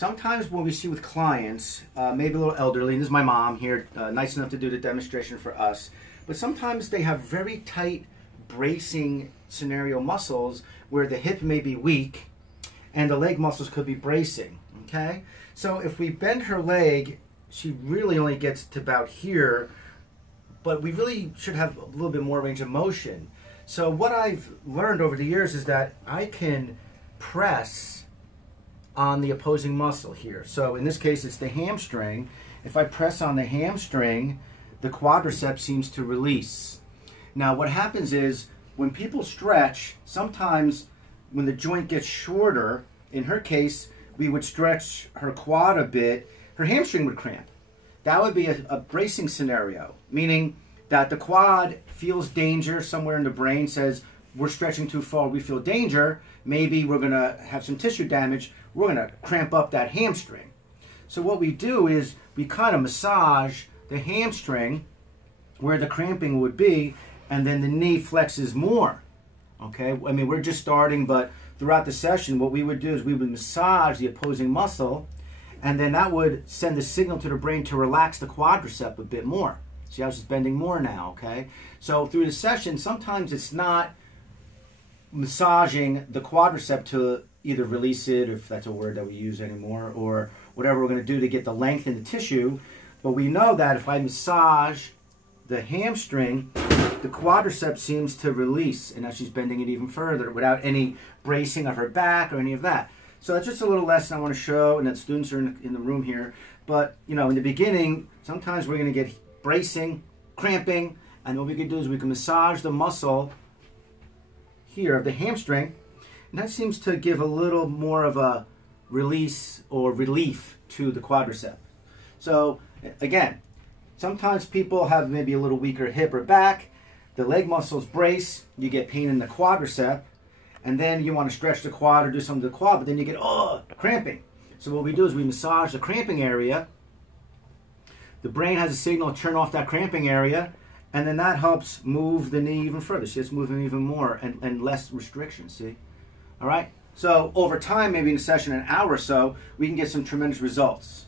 sometimes when we see with clients, maybe a little elderly, and this is my mom here, nice enough to do the demonstration for us, but sometimes they have very tight bracing scenario muscles where the hip may be weak and the leg muscles could be bracing, okay? So if we bend her leg, she really only gets to about here, but we really should have a little bit more range of motion. So what I've learned over the years is that I can press on the opposing muscle here. So in this case, it's the hamstring. If I press on the hamstring, the quadriceps seems to release. Now what happens is when people stretch, sometimes when the joint gets shorter, in her case, we would stretch her quad a bit, her hamstring would cramp. That would be a bracing scenario, meaning that the quad feels danger somewhere in the brain, says we're stretching too far, we feel danger, maybe we're going to have some tissue damage, we're going to cramp up that hamstring. So what we do is we kind of massage the hamstring where the cramping would be, and then the knee flexes more. Okay, I mean, we're just starting, but throughout the session, what we would do is we would massage the opposing muscle, and then that would send a signal to the brain to relax the quadricep a bit more. See how it's bending more now, okay? So through the session, sometimes it's not massaging the quadricep to either release it, if that's a word that we use anymore, or whatever we're going to do to get the length in the tissue, but we know that if I massage the hamstring, the quadricep seems to release, and now she's bending it even further without any bracing of her back or any of that. So that's just a little lesson I want to show, and that students are in the room here. But, you know, in the beginning, sometimes we're going to get bracing, cramping, and what we can do is we can massage the muscle here of the hamstring, and that seems to give a little more of a release or relief to the quadricep. So, again, sometimes people have maybe a little weaker hip or back, the leg muscles brace, you get pain in the quadricep, and then you want to stretch the quad or do something to the quad, but then you get, cramping. So what we do is we massage the cramping area. The brain has a signal to turn off that cramping area, and then that helps move the knee even further. See, it's moving even more and less restriction, see? All right? So over time, maybe in a session, an hour or so, we can get some tremendous results.